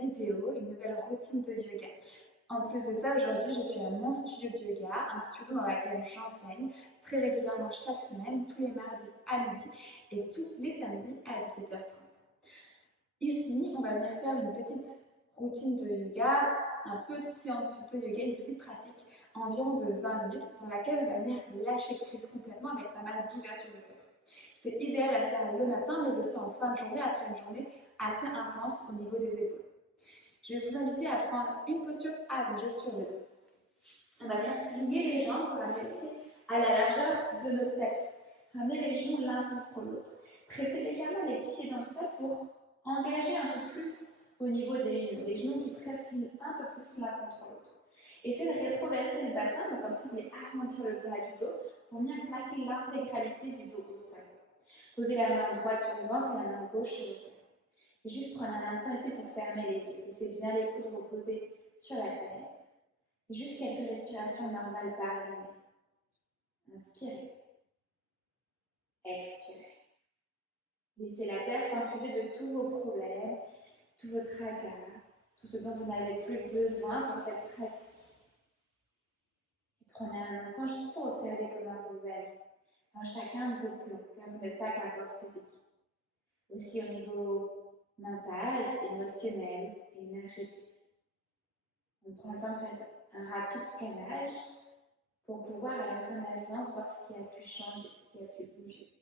vidéo, une nouvelle routine de yoga. En plus de ça, aujourd'hui, je suis à mon studio de yoga, un studio dans lequel j'enseigne très régulièrement chaque semaine, tous les mardis à midi et tous les samedis à 17h30. Ici, on va venir faire une petite routine de yoga, une petite séance de yoga, une petite pratique environ de 20 minutes dans laquelle on va venir lâcher prise complètement avec pas mal d'ouverture de cœur. C'est idéal à faire le matin, mais aussi en fin de journée, après une journée assez intense au niveau des épaules. Je vais vous inviter à prendre une posture allongée sur le dos. On va bien plier les jambes pour amener les pieds à la largeur de notre tapis. Ramener les genoux l'un contre l'autre. Presser légèrement les pieds dans le sol pour engager un peu plus au niveau des genoux. Les genoux qui pressent un peu plus l'un contre l'autre. Essayez de rétroverser le bassin, donc comme si vous voulez arrondir le bas du dos pour bien plaquer l'intégralité du dos au sol. Posez la main droite sur le ventre et la main gauche sur le cœur. Et juste prenez un instant ici pour fermer les yeux. Laissez bien les coudes reposer sur la terre. Et juste quelques respirations normales par le nez. Inspirez. Expirez. Laissez la terre s'infuser de tous vos problèmes, tout votre tracas, tout ce dont vous n'avez plus besoin pour cette pratique. Et prenez un instant juste pour observer comment vous allez dans chacun de vos plans, car vous n'êtes pas qu'un corps physique. Aussi au niveau mental, émotionnel et énergétique. On prend le temps de faire un rapide scannage pour pouvoir à la fin de la séance voir ce qui a pu changer, ce qui a pu bouger.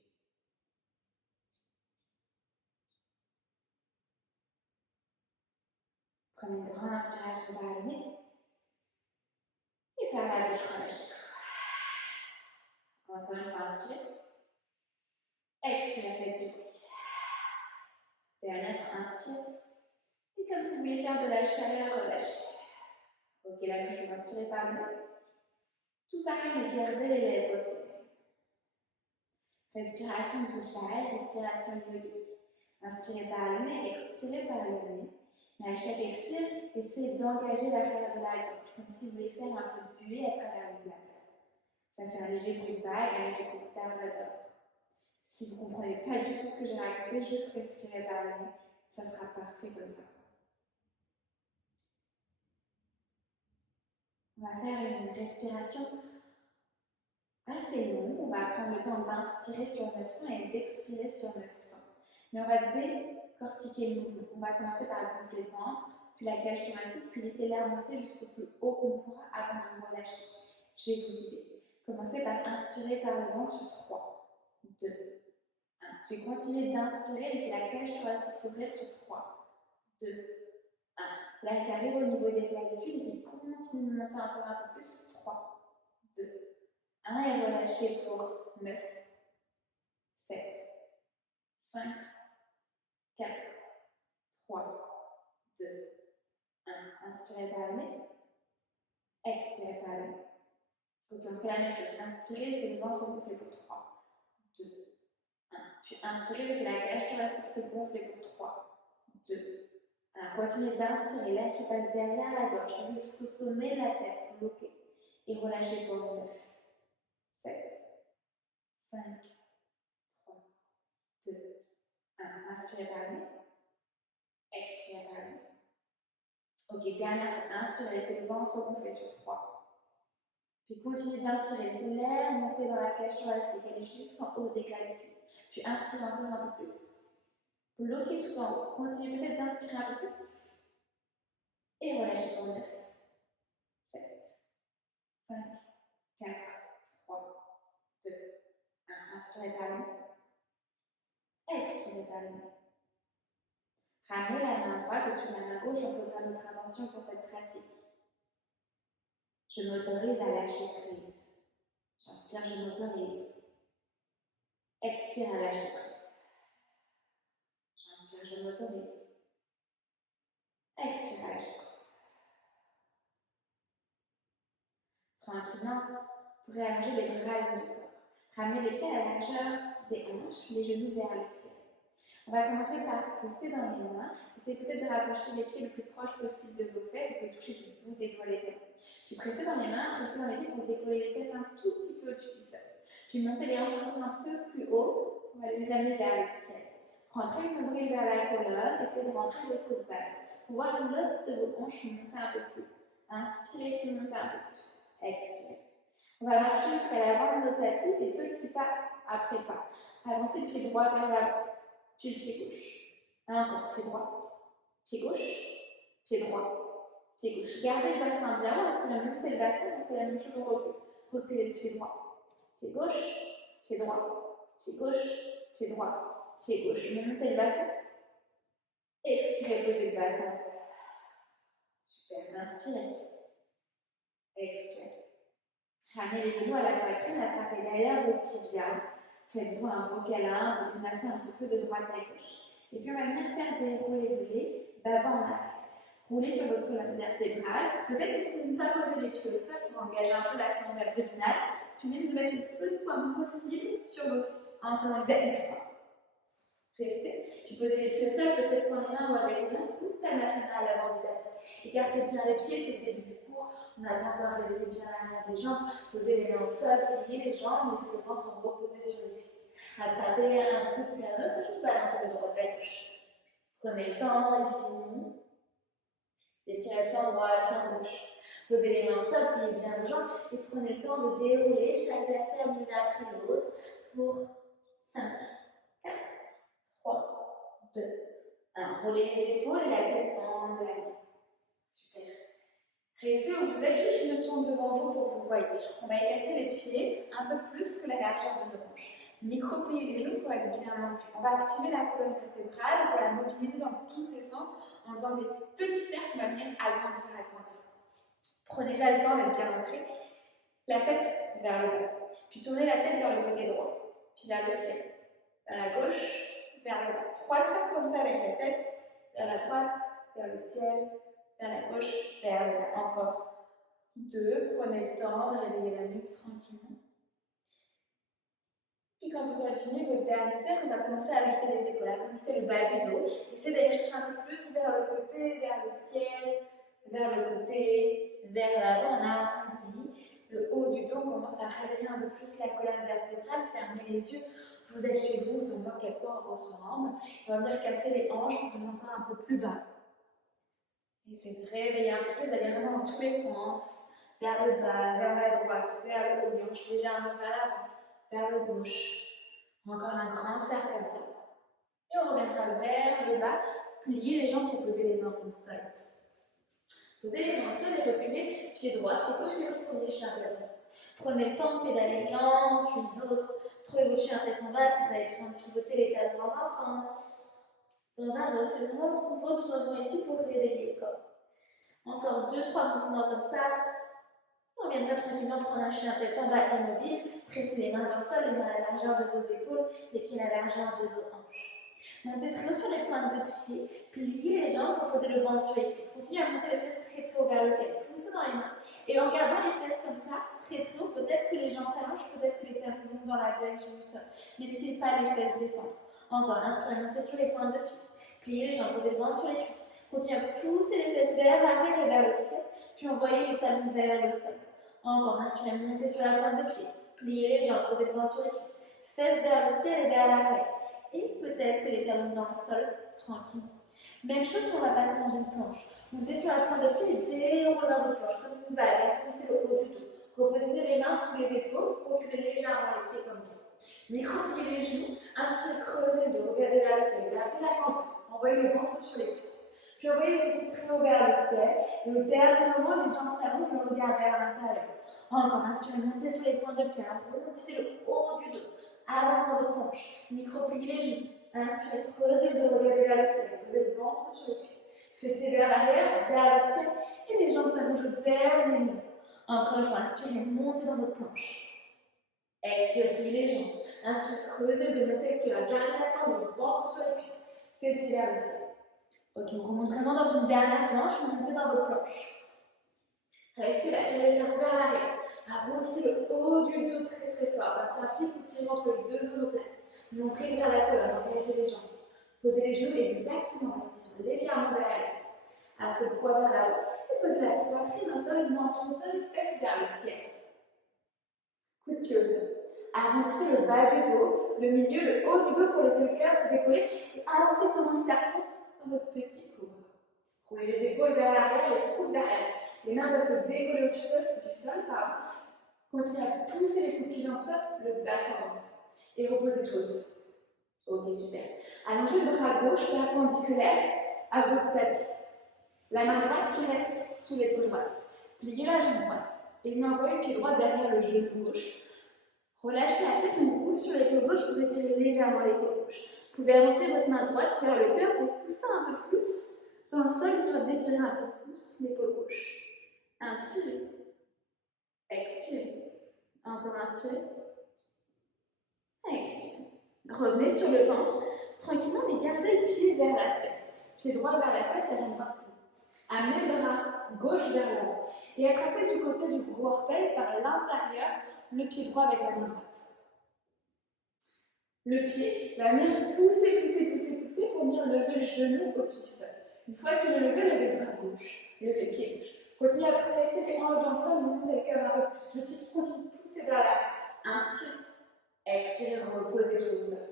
Prenez une grande inspiration par le nez et par la bouche relâchez. Encore une fois, inspirez. Expirez, faites du bruit. Dernière fois, inspirez. Et comme si vous vouliez faire de la chaleur, relâchez. Ok, la même chose, inspirez par le nez. Tout pareil, mais gardez les lèvres aussi. Respiration de touchage, respiration yogique. Inspirez par le nez, expirez par le nez. Mais à chaque expire, essayez d'engager l'arrière de la gorge, comme si vous vouliez faire un peu de buée à travers une glace. Ça fait un léger bruit de vague, un léger bruit de d'arvador. Si vous ne comprenez pas du tout ce que j'ai raconté, juste respirez par le nez, ça sera parfait comme ça. On va faire une respiration assez longue. On va prendre le temps d'inspirer sur 9 temps et d'expirer sur 9 temps. Mais on va décortiquer le mouvement. On va commencer par gonfler le ventre, puis la cage thoracique, puis laisser l'air monter jusqu'au plus haut qu'on pourra avant de vous relâcher. Je vais vous guider. Commencez par inspirer par le ventre sur 3, 2, 1. Puis continuez d'inspirer, laissez la cage thoracique s'ouvrir sur 3, 2, 1. L'air qui arrive au niveau des clavicules et qui continue de monter encore un peu plus. 3, 2, 1. Et relâchez pour 9, 7, 5, 4, 3, 2, 1. Inspirez par le nez. Expirez par le nez. Ok, on fait la même chose. Inspirez, laissez le ventre se gonfler pour 3, 2, 1. Puis inspirez, laissez la cage thoracique se gonfler pour 3, 2, 1. Continuez d'inspirer, l'air qui passe derrière la gorge, jusqu'au sommet de la tête, bloqué. Et relâchez pour 9, 7, 5, 3, 2, 1. Inspirez par le nez. Expirez par le nez. Ok, dernière fois. Inspirez, laissez le ventre gonfler sur 3. Puis continuez d'inspirer, laissez l'air monter dans la cage thoracique, aller jusqu'en haut des clavicules. Puis inspirez encore un peu plus. Bloquez tout en haut. Continuez peut-être d'inspirer un peu plus. Et relâchez pour 9, 7, 5, 4, 3, 2, 1. Inspirez par le nez. Expirez par le nez. Ramenez la main droite au-dessus de la main gauche, on posera notre intention pour cette pratique. Je m'autorise à lâcher prise. J'inspire, je m'autorise. Expire à lâcher prise. J'inspire, je m'autorise. Expire à lâcher prise. Tranquillement, vous pourrez allonger les bras le long du corps. Ramenez les pieds à la largeur des hanches, les genoux vers le ciel. On va commencer par pousser dans les mains. Essayez peut-être de rapprocher les pieds le plus proche possible de vos fesses. Vous pouvez toucher du bout des doigts les talons. Puis pressez dans les mains, pressez dans les pieds pour décoller les fesses un tout petit peu au-dessus du sol. Puis montez les hanches encore un peu plus haut. On va les amener vers le ciel. Rentrez le nombril vers la colonne. Essayez de rentrer les côtes basses. pour voir l'os de vos hanches monter un peu plus. Inspirez, c'est monter un peu plus. Expirez. On va marcher jusqu'à l'avant de nos tapis, des petits pas après pas. Avancez le pied droit vers l'avant, puis le pied gauche. Encore, pied droit, pied gauche, pied droit, pied gauche. Gardez le bassin bien, parce qu'on a monté le bassin, on fait la même chose, on recule. Reculez le pied droit, pied gauche, pied droit, pied gauche, pied droit, pied gauche. Montez le bassin. Expirez, posez le bassin. Super, inspirez. Expirez. Ramenez les genoux à la poitrine, attrapez derrière vos tibias. Faites-vous un beau câlin, vous massez un petit peu de droite à gauche. Et puis on va venir faire des roulés d'avant en arrière. Roulez sur votre colonne vertébrale. Peut-être essayez de ne pas poser les pieds au sol pour engager un peu la sangle abdominale. Puis même de mettre le peu de poids possible sur vos cuisses. Encore une dernière fois. Restez. Puis posez les pieds au sol, peut-être sans les mains ou avec les mains, ou Tanasana à l'avant du tapis. Écartez bien les pieds, c'est le début du cours. On n'a pas encore réveillé bien l'arrière des jambes. Posez les mains au sol, pliez les jambes, laissez le ventre reposer sur les cuisses. Attrapez un coup puis un autre, juste balancez de droite à gauche. Prenez le temps ici. Étirez le flanc droit, le flanc gauche. Posez les mains au sol, pliez bien les jambes et prenez le temps de dérouler chaque vertèbre l'une après l'autre pour 5, 4, 3, 2, 1. Roulez les épaules et la tête en l'air. Super. Restez où vous êtes, juste je me tourne devant vous pour que vous voyez. On va écarter les pieds un peu plus que la largeur de nos hanches. Micro-plier les genoux pour être bien ancrés. On va activer la colonne vertébrale pour la mobiliser dans tous ses sens en faisant des petits cercles qui vont venir agrandir. Prenez déjà le temps d'être bien ancré. La tête vers le bas. Puis tournez la tête vers le côté droit. Puis vers le ciel. Vers la gauche, vers le bas. 3 cercles comme ça avec la tête. Vers la droite, vers le ciel. Vers la gauche, vers le bas. Encore 2. Prenez le temps de réveiller la nuque tranquillement. Puis quand vous aurez fini votre dernier cercle, on va commencer à ajouter les épaules. Arrondissez le bas du dos. Essayez d'aller chercher un peu plus vers le côté, vers le ciel, vers le côté, vers l'avant. On arrondit le haut du dos. On commence à réveiller un peu plus la colonne vertébrale. Fermez les yeux. Vous êtes chez vous, on voit à quoi on ressemble. On va venir casser les hanches pour aller encore un peu plus bas. Essayez de réveiller un peu plus, d'aller vraiment dans tous les sens. Vers le bas, vers la droite, vers le haut, les hanches légèrement vers l'avant, vers le gauche. Encore un grand cercle comme ça. Et on reviendra vers le bas. Pliez les jambes et posez les mains au sol. Posez les mains au sol et reculez, pied droit, pied gauche et votre premier chien tête. Prenez le temps de pédaler une jambe, puis l'autre. Trouvez votre chien tête en bas si vous avez besoin de pivoter les talons dans un sens, dans un autre. C'est vraiment votre mouvement ici pour réveiller le corps. Encore 2-3 mouvements comme ça. On viendra tranquillement prendre un chien tête en bas immobile. Pressez les mains dans le sol, les mains à la largeur de vos épaules, les pieds à la largeur de vos hanches. Montez très haut sur les pointes de pied, pliez les jambes pour poser le ventre sur les cuisses. Continuez à monter les fesses très haut vers le ciel. Poussez dans les mains. Et en gardant les fesses comme ça, très haut, peut-être que les jambes s'allongent, peut-être que les talons vont dans la direction du sol. Mais laissez pas les fesses descendre. Encore, inspirez, montez sur les pointes de pied. Pliez les jambes, posez le ventre sur les cuisses. Continuez à pousser les fesses vers l'arrière et vers le ciel. Puis envoyez les talons vers le sol. Encore, inspirez, montez sur la pointe de pied. Pliez les jambes, posez le ventre sur les cuisses. Fesses vers le ciel et vers l'arrière. Et peut-être que les talons dans le sol, tranquillement. Même chose qu'on va passer dans une planche. Montez sur la pointe de pied et déroulez dans votre planche comme une vague. Poussez le haut du dos. Repositionnez les mains sous les épaules. Reculez légèrement les pieds comme vous. Micro-pliez les genoux. Inspirez, creusez le dos. Regardez vers le ciel. Gardez la camp. Envoyez le ventre sur les cuisses. Puis envoyez les fesses très haut vers le ciel. Et au dernier moment, les jambes s'allongent, le regard vers l'intérieur. Encore, inspirez, montez sur les pointes de pied. Arrondissez le haut du dos. Avancez dans votre planche. Micro-pliez les genoux. Inspirez, creusez le dos, regardez vers le ciel. Posez le ventre sur les cuisses. Fessez vers l'arrière, vers le ciel. Et les jambes s'allongent au dernier moment. Encore une fois, inspirez, montez dans votre planche. Expirez, pliez les jambes. Inspirez, creusez le dos, montez le cœur. Gardez la camp, le ventre sur les cuisses. Fessez vers le ciel. Ok, on remonte vraiment dans une dernière planche, montez dans votre planche. Restez là, tirez les talons vers l'arrière. Arrondissez le haut du dos très très fort. Comme ça, flic ou tirez entre les deux omoplates. Montrez vers la colonne, engagez les jambes. Posez les genoux exactement parce qu'ils sont légèrement derrière la face. Avancez le poids vers là-haut. Et posez la poitrine au sol, menton au sol, fesses vers le ciel. Coup de pied au sol. Arrondissez le bas du dos, le milieu, le haut du dos pour laisser le cœur se décoller. Et avancez comme un serpent dans votre petit cours. Roulez les épaules vers l'arrière, les coudes vers l'arrière. Les mains doivent se décoller du sol. Continuez à pousser les coudes dans le sol, le bassin dans le sol. Et reposez tout au sol. Ok, super. Allongez le bras gauche perpendiculaire à votre tapis. La main droite qui reste sous l'épaule droite. Pliez la jambe droite. Et envoyez le pied droit derrière le genou gauche. Relâchez la tête, on roule sur l'épaule gauche pour étirer légèrement l'épaule gauche. Vous pouvez avancer votre main droite vers le cœur pour pousser un peu plus dans le sol, histoire d'étirer un peu plus l'épaule gauche. Inspirez. Expirez. Encore inspirez. Expirez. Revenez sur le ventre, tranquillement, mais gardez le pied vers la fesse. Pied droit vers la fesse, la jambe droite. Amenez le bras gauche vers l'avant. Et attrapez du côté du gros orteil par l'intérieur le pied droit avec la main droite. Le pied va venir pousser pour venir lever le genou au-dessus du sol. Une fois que le levé, levez le bras gauche, levez le pied gauche. Continuez à presser les hanches dans le sol, montez le cœur un peu plus. Le pied continue de pousser vers l'avant. Inspirez, expirez, reposez tout au sol.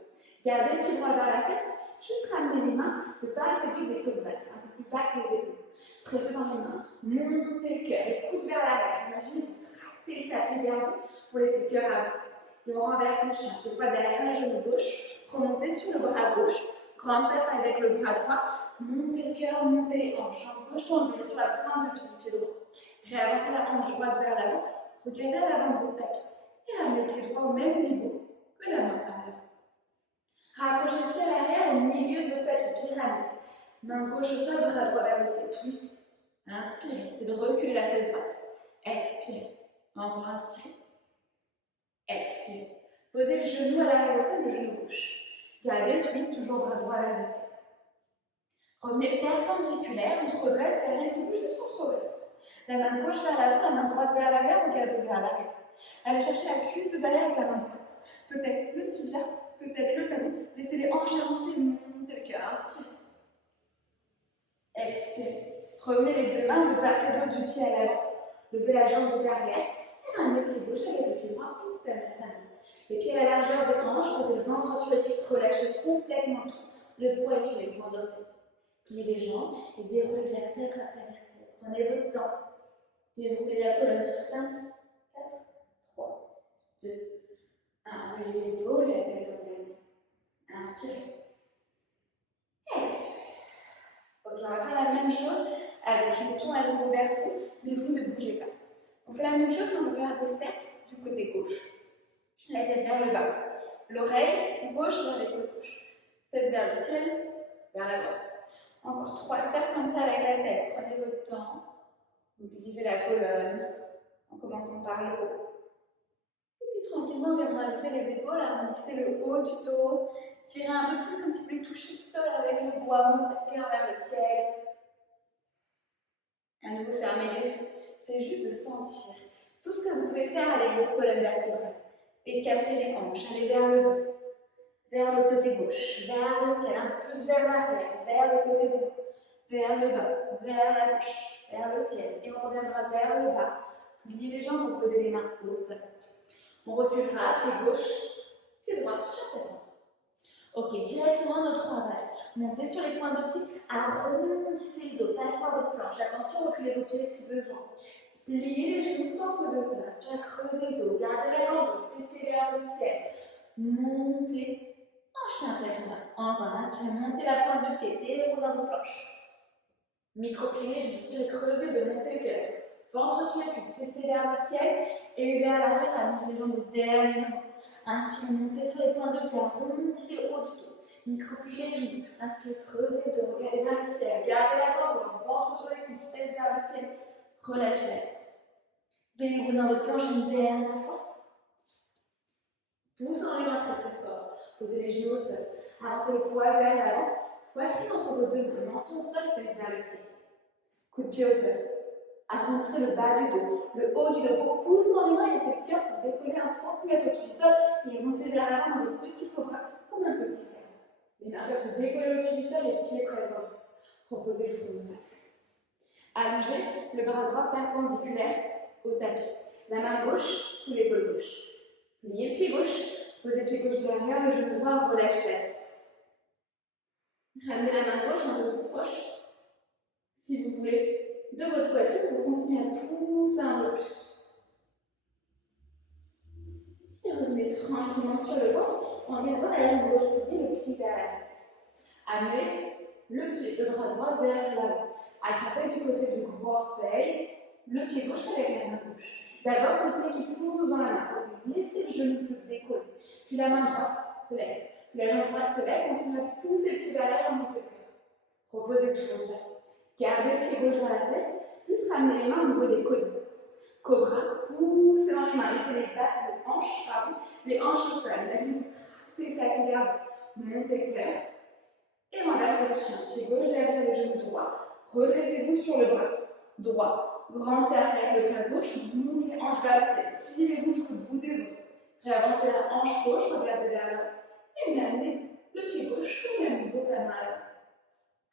Gardez le pied droit vers la fesse, juste ramenez les mains de part et d'autre des côtes basses, un peu plus bas que les épaules. Pressez dans les mains, montez le cœur, les coudes vers l'arrière. Imaginez que vous tractez le tapis vers vous pour laisser le cœur avancer. Et on renverse le chien. Le bras derrière le genou gauche, remontez sur le bras gauche, grand cercle avec le bras droit, montez le cœur, montez les hanches. Jambe gauche tendue sur la pointe du pied droit. Réavancez la hanche droite vers l'avant, regardez à l'avant de votre tapis. Et ramenez le pied droit au même niveau que la main à l'avant. Rapprochez le pied à l'arrière au milieu de votre tapis, pyramide. Main gauche au sol, bras droit vers le ciel, twist. Inspirez, c'est de reculer la fesse droite. Expirez. Encore inspirez. Expirez. Posez le genou à l'arrière au sol, le genou gauche. Gardez le twist, toujours bras droit vers le ciel. Revenez perpendiculaire, on se redresse, il n'y a rien qui bouge, juste on se redresse. La main gauche vers l'avant, la main droite vers l'arrière, regardez vers l'arrière. Allez chercher la cuisse de derrière avec la main droite. Peut-être le tibia, peut-être le talon. Laissez les hanches avancer, montez le cœur, inspirez. Expirez. Revenez les deux mains de part et d'autre du pied à l'avant. Levez la jambe de derrière et ramenez le pied gauche avec le pied droit pour terminer sa main. Les pieds à la largeur des hanches, posez le ventre sur les cuisses, relâchez complètement tout. Le poids est sur les grands orteils. Pliez les jambes et déroulez vertèbre après vertèbre. Prenez votre temps. Déroulez la colonne sur 5, 4, 3, 2, 1. Roulez les épaules, la tête en dernier. Inspirez. Expirez. Ok, on va faire la même chose à gauche. On tourne à nouveau vers vous, mais vous ne bougez pas. On fait la même chose, mais on va faire des cercles du côté gauche. La tête vers le bas. L'oreille gauche vers l'épaule gauche. Tête vers le ciel, vers la droite. Encore 3 cercles comme ça avec la tête. Prenez votre temps. Mobilisez la colonne en commençant par le haut. Et puis tranquillement, on viendra ajouter les épaules, arrondissez le haut du dos. Tirez un peu plus comme si vous voulez toucher le sol avec le doigt. Montez le cœur vers le ciel. À nouveau, fermez les yeux. C'est juste de sentir tout ce que vous pouvez faire avec votre colonne vertébrale. Et casser les hanches. Allez vers le bas. Vers le côté gauche, vers le ciel, un peu plus vers l'arrière, vers le côté droit, vers le bas, vers la gauche, vers le ciel. Et on reviendra vers le bas. Pliez les jambes, vous posez les mains au sol. On reculera, pied gauche, pied droit, chaque fois. Ok, directement notre travail. Montez sur les points de pied, arrondissez le dos, passez à votre planche. Attention, reculez vos pieds si besoin. Pliez les genoux sans poser au sol. Inspirez, creusez le dos, gardez la jambe, fessez vers le ciel. Montez. Chien tête en bas. Encore, inspirez, montez la pointe de pied, déroulez dans vos planches. Micro-pliez, je vous tire creuser de monter le cœur. Ventre sur les cuisses, fessez vers le ciel et vers l'arrière, allongez les jambes derrière les mains. Inspirez, montez sur les pointes de pied, arrondissez le haut du dos. Micro-pliez les genoux. Inspirez, creusez le dos, regardez vers le ciel. Gardez la corde, ventre sur les cuisses, fesse vers le ciel. Relâchez la tête. Déroulez dans votre planche une dernière fois. Poussez en les mains très très fort. Posez les genoux au sol. Avancez le poids vers l'avant. Poitrine entre vos deux mains. Menton au sol, fesse vers le ciel. Coup de pied au sol. Arrondissez le bas du dos. Le haut du dos. Poussez dans les mains et laissez le cœur se décoller 1 cm au-dessus du sol. Et avancez vers l'avant dans des petits cobras, comme un petit cercle. Les mains peuvent se décoller au-dessus du sol et les pieds près au sol. Reposez le front au sol. Allongez le bras droit perpendiculaire au tapis. La main gauche sous l'épaule gauche. Pliez le pied gauche. Posez le pied gauche derrière, le genou droit, relâchez la tête. Ramenez la main gauche un peu plus proche. Si vous voulez, de votre poitrine pour continuer à pousser un peu plus. Et revenez tranquillement sur le ventre en gardant la jambe gauche pliée, le pied vers la face. Amenez le bras droit vers l'avant. Attrapez du côté du gros orteil, le pied gauche avec la main gauche. D'abord, c'est le pied qui pousse dans la main. Vous glissez le genou se décolle. Puis la main droite se lève. Puis la jambe droite se lève. Continuez à pousser le pied vers l'arrière en montée de cœur. Reposez tout au sol. Gardez le pied gauche dans la fesse, plus ramenez les mains au niveau des côtes basses. Cobra, poussez dans les mains, laissez les hanches au sol. Imaginez vous tractez la capillaire, montez le cœur. Et renversez le chien. Pied gauche derrière le genou droit. Redressez-vous sur le bras droit. Grand cercle avec le bras gauche. Montez hanche vers le ciel. Tirez-vous jusqu'au bout des os. Réavancez la hanche gauche, regardez vers l'avant. Et amenez le pied gauche au même niveau que la main à l'avant.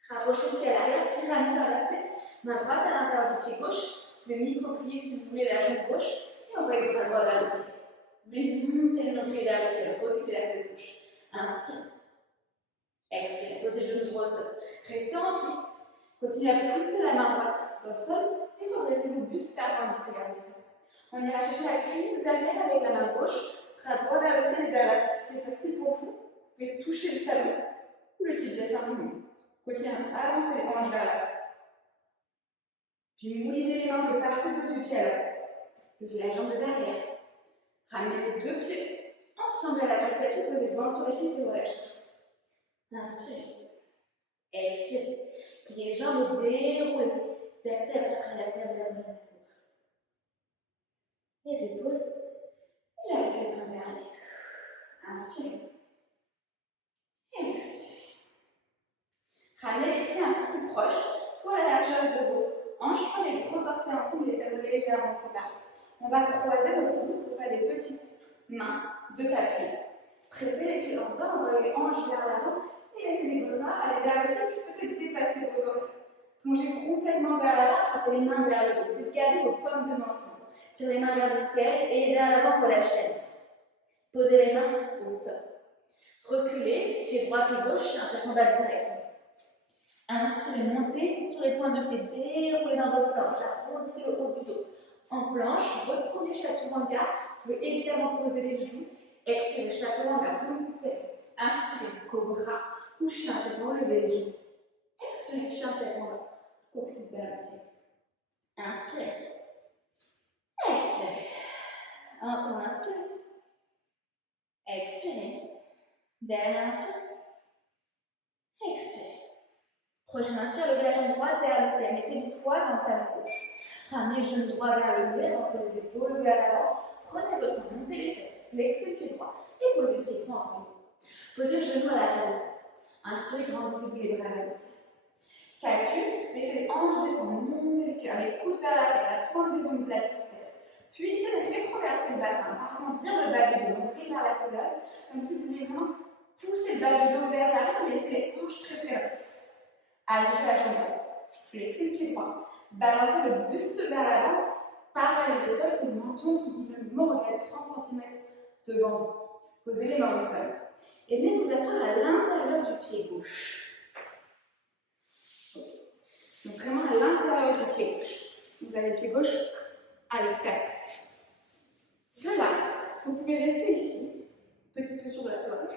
Rapprochez le pied à l'arrière, pyramide inversée. Main droite à l'intérieur du pied gauche. Vous pouvez micro-plier si vous voulez la jambe gauche. Et envoyez le bras droit vers le ciel. Vous pouvez monter le nombril vers le ciel. Reculez la tête gauche. Inspire. Expirez, posez le genou droit au sol. Restez en twist. Continuez à pousser la main droite dans le sol et redressez vos bustes perpendiculaires au sol. On ira chercher la cuisse derrière avec la main gauche, bras droit vers le ciel et vers la tête. Si c'est facile pour vous, vous pouvez toucher le talon ou le tibia simplement. Continuez à avancer les hanches vers l'avant. Puis moulinez les mains de partout autour du pied à l'avant. Levez la jambe de derrière. Ramenez les deux pieds ensemble à l'avant du tapis, posez le ventre sur les cuisses et relâchez. Inspirez. Expirez. Pliez les jambes, déroulez. Vertèbre après vertèbre, vertèbre. Les épaules et la tête en dernier. Inspirez. Expirez. Ramenez les pieds un peu plus proches, soit à la largeur de vos hanches, soit les gros orteils ensemble, les talons légèrement séparés. On va croiser nos pouces pour faire des petites mains de papier. Pressez les pieds ensemble, envoyez les hanches vers l'avant. Et laissez les bras aller vers le ciel, puis peut-être dépasser vos oreilles. Plongez complètement vers l'avant, attrapez les mains vers le dos. C'est de garder vos pommes de main ensemble. Tirez les mains vers le ciel et vers l'avant, relâchez. Posez les mains au sol. Reculez, pied droit, pied gauche, un combat direct. Inspirez, montez sur les pointes de pied, déroulez dans votre planche, arrondissez le haut du dos. En planche, votre premier chaturanga, vous pouvez évidemment poser les genoux. Expirez, chaturanga, plomb poussé. Inspirez, cobra. Ou chien tête en haut, levez les genoux. Expirez, chien tête en bas. Coccyx vers le ciel. Inspirez. Expirez. Encore inspirez. Expirez. Dernier inspire. Expirez. Prochaine inspire, levez la jambe droite vers le ciel. Mettez du poids dans le talon gauche. Ramenez le genou droit vers le nez, avancez les épaules vers l'avant. Prenez votre temps, montez les fesses, flexez le pied droit et posez le pied droit entre les deux. Posez le genou à l'arrière aussi. Inspirez, grandissez-vous les bras vers le ciel. Cactus, laissez les hanches descendre, montez le cœur, les coudes vers la terre, la pointe des ongles de la ficelle. Puis essayez de rétroverser le bassin, arrondir le bas du dos, montrer vers la colonne, comme si vous vouliez vraiment pousser le bas du dos vers l'avant, mais laissez les hanches très féroces. Allongez la jambe droite, flexez le pied droit, balancez le buste vers l'avant, parallèle au sol, c'est le menton qui dit le mouvement, regardez 30 cm devant vous. Posez les mains au sol. Et venez vous asseoir à l'intérieur du pied gauche. Donc vraiment à l'intérieur du pied gauche. Vous avez le pied gauche à l'extérieur. De là, vous pouvez rester ici, petite posture de la planche,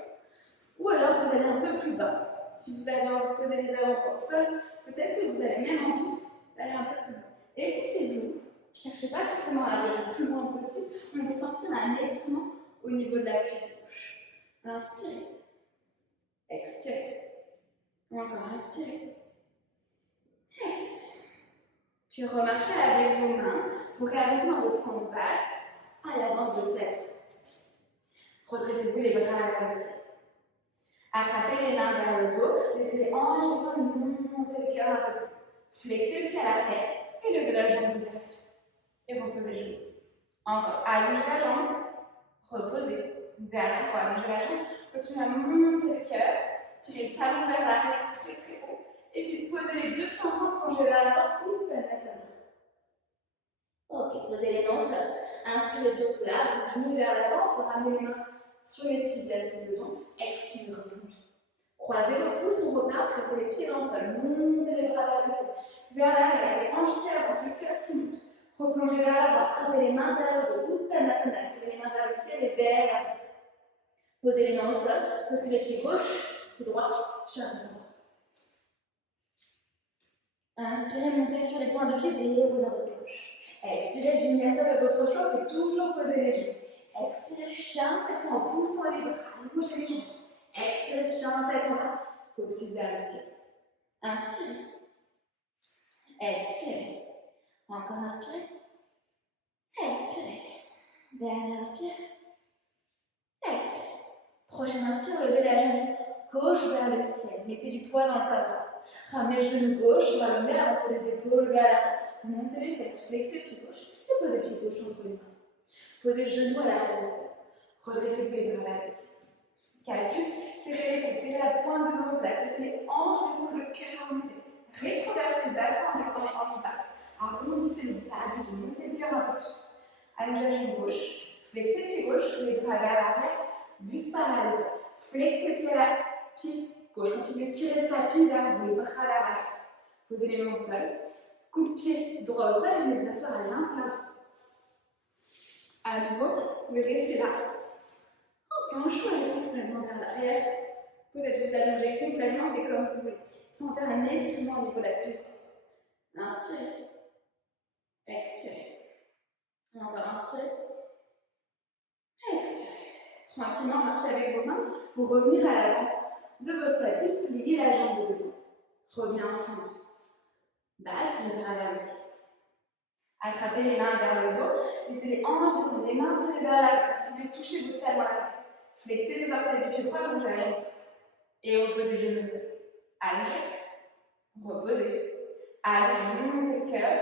ou alors vous allez un peu plus bas. Si vous avez envie de poser les avant-bras au sol, peut-être que vous avez même envie d'aller un peu plus bas. Écoutez-vous, ne cherchez pas forcément à aller le plus loin possible, on peut sentir un étirement au niveau de la cuisse gauche. Inspirez. Expirez. Encore inspirez. Expirez. Puis remarchez avec vos mains pour réavancer dans votre jambe basse à l'avant de votre tapis. Redressez-vous les bras vers le ciel. Attrapez les mains vers le dos, laissez les hanches descendre, montez le cœur un peu. Flexez le pied à l'arrière et levez la jambe derrière. Et reposez le genou. Encore, allongez la jambe, reposez. Dernière fois, allongez la jambe, continuez à monter le cœur, tirez le talon vers l'arrière très très haut. Et puis posez les deux pieds ensemble, plongez vers l'avant ou Uttanasana. Ok, posez les mains au sol. Inspirez le dos plat, vous tournez vers l'avant pour ramener les mains sur les tibias si besoin. Expirez, replongez. Croisez vos pouces, on repart, pressez les pieds dans le sol, montez les bras vers le ciel. vers l'arrière, les hanches qui avancent, le cœur qui monte. Replongez vers l'avant, attrapez les mains derrière le dos, Uttanasana, tirez les mains vers le ciel et vers l'avant. Posez les mains au sol, reculez pied gauche, pied droit, chemin droit. Inspirez, montez sur les points de pied, déroulez dans votre gauche. Expirez, vinyasa de votre choix, et toujours poser les genoux. Expirez, chien, tête en poussant les bras, allongez les jambes. Expirez, chien, tête en bas, coccyx vers le ciel. Inspirez. Expirez. Encore inspirez. Expirez. Dernier inspire. Expirez. Prochaine inspire, levez la jambe gauche vers le ciel. Mettez du poids dans le talon. Ramenez le genou gauche vers le nez, avancez les épaules vers l'avant. Montez les fesses, flexez le pied gauche et posez le pied gauche entre les mains. Posez le genou à l'arrière du sol. Redressez les bras vers le ciel. Cactus, serrez les coudes, serrez la pointe des omoplates, laissez les hanches descendre, le cœur remonter. Rétroversez le bassin en mettant les hanches basses. Arrondissez le pas du tout, montez le cœur un peu plus. Allongez la jambe gauche, flexez le pied gauche, les bras vers l'arrière, buste parallèle au sol. Flexez le pied gauche, continuez de tirer le tapis vers vous, les bras vers l'arrière. Posez les mains au sol, coup de pied droit au sol, et venez vous asseoir à l'intérieur du pied. À nouveau, vous pouvez rester là. Aucun choix, complètement vers l'arrière. Peut-être vous allonger complètement, c'est comme vous voulez. Sentez un étirement au niveau de la cuisse. Inspirez. Expirez. Encore inspirez. Expirez. Tranquillement, marchez avec vos mains pour revenir à l'avant de votre tapis. Pliez la jambe de devant. Reviens en fond. Basse, le bras vers le ciel. Attrapez les mains vers le dos. Laissez les hanches descendre, les mains tirées vers l'avant. Si vous touchez votre talon à la main. Flexez les orteils du pied droit, allongez la jambe. Et reposez le genou au sol. Allongez. Reposez. Allongez, montez le cœur.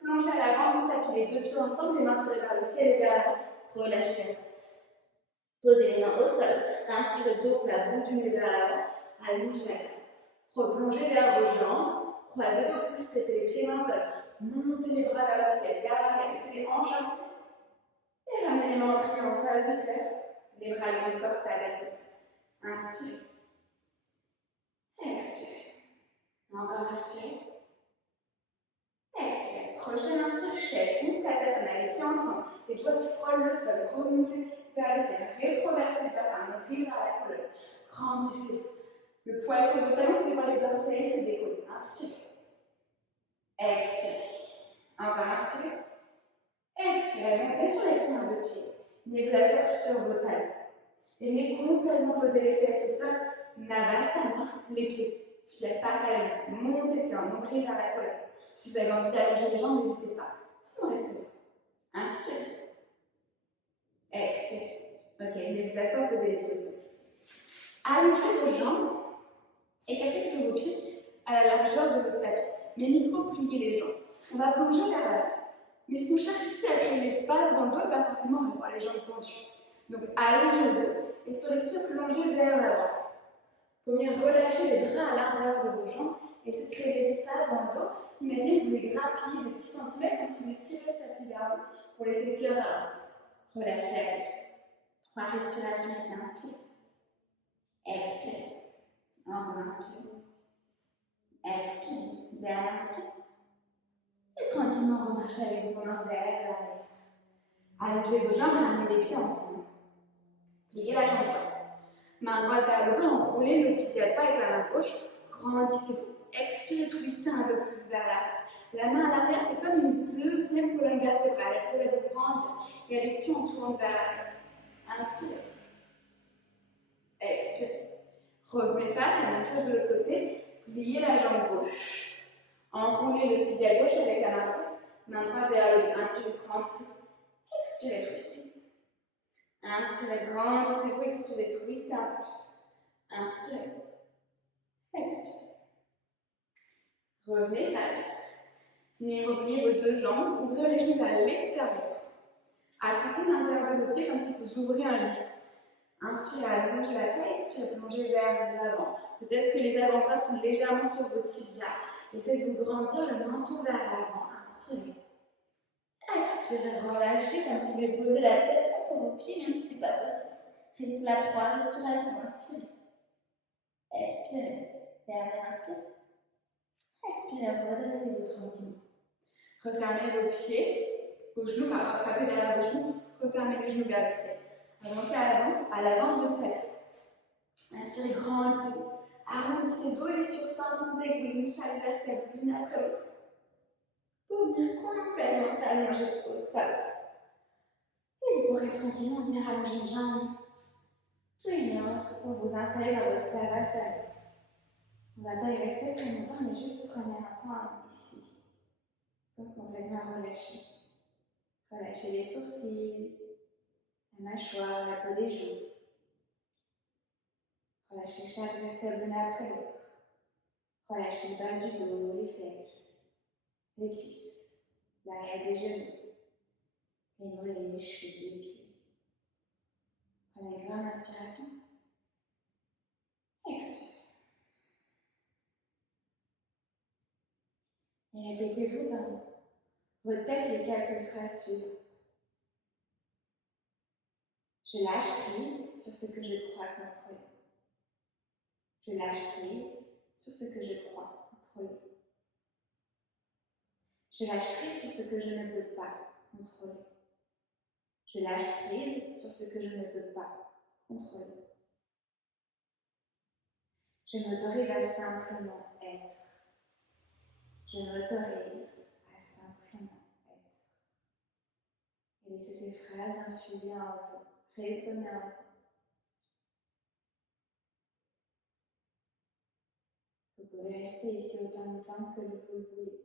Plongez à l'avant, vous tapez les deux pieds ensemble, les mains tirées vers le ciel et vers l'avant. Relâchez la tête. Posez les mains au sol. Inspirez dos, la bout du nez vers l'avant. Allongez la tête. Replongez vers vos jambes. Croisez vos pouces, pressez les pieds dans le sol. Montez les bras vers le ciel, vers l'arrière. Laissez les hanches avancer. Et ramenez les mains en prière en face du cœur. Les bras longs du corps tabassés. Inspirez. Expirez. Encore inspirez. Expirez. Prochaine inspire, chaise, Uttanasana, les pieds ensemble, les doigts qui frôlent le sol, remontez vers le ciel, rétroversez le bassin, montez vers la colonne, grandissez. Le poids sur vos talons, vous pouvez voir les orteils se décoller. Inspirez. Expirez. Encore inspirez. Expirez, montez sur les pointes de pied. Venez vous asseoir sur vos talons. Et venez complètement poser les fesses au sol. Navasana, les pieds. Tu lèves par la lance. Montez bien, montez vers la colonne. Si vous avez envie d'allonger les jambes, n'hésitez pas. Sinon, restez là. Inspirez. Expirez. Ok, venez vous asseoir, posez les pieds au sol. Allongez vos jambes. Écartez plutôt vos pieds à la largeur de votre tapis. Mais micro-pliez les jambes. On va plonger vers l'avant. Mais ce qu'on cherche ici à créer l'espace dans le dos, pas forcément avoir les jambes tendues. Donc allongez le dos et sur l'expire, plongez vers l'avant. Vous pouvez relâcher les bras à l'intérieur de vos jambes et essayer de créer l'espace dans le dos. Imaginez que vous les grappillez des petits centimètres comme si vous tirez le tapis vers vous pour laisser le cœur avancer. Relâchez la tête. 3 respirations ici, inspire. Expire. Encore inspire. Expire. Dernière inspire. Et tranquillement remarchez avec vos mains vers l'arrière. Allongez vos jambes, ramenez les pieds ensemble. Pliez la jambe droite. Main droite vers le dos, enroulez le tibia droit avec la main gauche. Grandissez-vous. Expirez, twistez un peu plus vers l'arrière. La main à l'arrière, c'est comme une deuxième colonne vertébrale. Elle se lève grandir. Et à l'expire, on tourne vers l'arrière. Inspirez. Expirez. Revenez face, la même chose de l'autre côté. Pliez la jambe gauche. Enroulez le tibia gauche avec la main droite. Main droite vers le dos. Inspirez, grandissez. Expirez, twistez. Inspirez, grandissez-vous. Expirez, twistez un peu plus. Inspirez. Expirez. Revenez face. Venez replier vos deux jambes. Ouvrez les genoux vers l'extérieur. Attrapez l'intérieur de vos pieds comme si vous ouvriez un livre. Inspirez, allongez la tête. Expirez, plongez vers l'avant. Peut-être que les avant-bras sont légèrement sur vos tibias. Essayez de vous grandir le menton vers l'avant. Inspirez. Expirez, relâchez comme si vous voulez poser la tête contre vos pieds, même si ce n'est pas possible. Restez là 3 respirations. Inspirez. Expirez. Dernière inspire. Expirez. Expirez, redressez-vous tranquillement. Refermez vos pieds, vos genoux, attrapez derrière vos genoux, refermez les genoux vers le ciel. Avancez à l'avant de votre tapis. Inspirez, grandissez-vous. Arrondissez dos et sur sein, montez une chaque vertèbre l'une après l'autre. Pour venir complètement s'allonger au sol. Et vous pourrez tranquillement dire allonger les jambes. Puis une autre pour vous installer dans votre savasana. On ne va pas y rester très longtemps, mais juste prenez un temps ici pour complètement relâcher. Relâchez les sourcils, la mâchoire, la peau des joues. Relâchez chaque vertèbre l'une après l'autre. Relâchez le bas du dos, les fesses, les cuisses, l'arrière des genoux, les mollets, les chevilles, les pieds. Prenez une grande inspiration. Expire. Et répétez-vous dans votre tête les quelques phrases suivantes. Je lâche prise sur ce que je crois contrôler. Je lâche prise sur ce que je crois contrôler. Je lâche prise sur ce que je ne peux pas contrôler. Je lâche prise sur ce que je ne peux pas contrôler. Je m'autorise à simplement être. Je m'autorise à simplement être. Et laissez ces phrases infuser en vous, résonner en vous. Vous pouvez rester ici autant de temps que vous le voulez.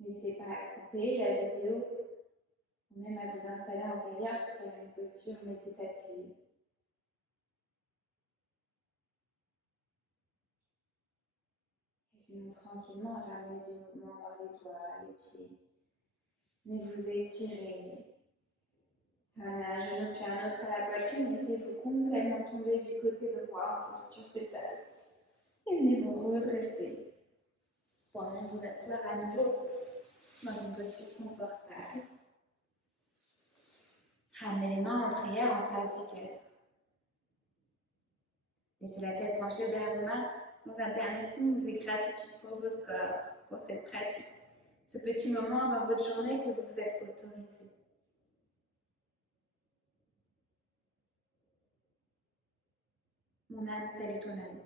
N'hésitez pas à couper la vidéo ou même à vous installer à l'intérieur pour faire une posture méditative. Et sinon, tranquillement, ramenez du mouvement dans les doigts, les pieds. Mais vous étirez. Ramenez un genou puis un autre à la poitrine. Laissez-vous complètement tomber du côté droit en posture fétale. Et venez vous redresser pour venir vous asseoir à nouveau dans une posture confortable. Ramenez les mains en prière en face du cœur. Laissez la tête penchée vers vos mains dans un interne de gratitude pour votre corps, pour cette pratique, ce petit moment dans votre journée que vous vous êtes autorisé. Mon âme salue ton âme.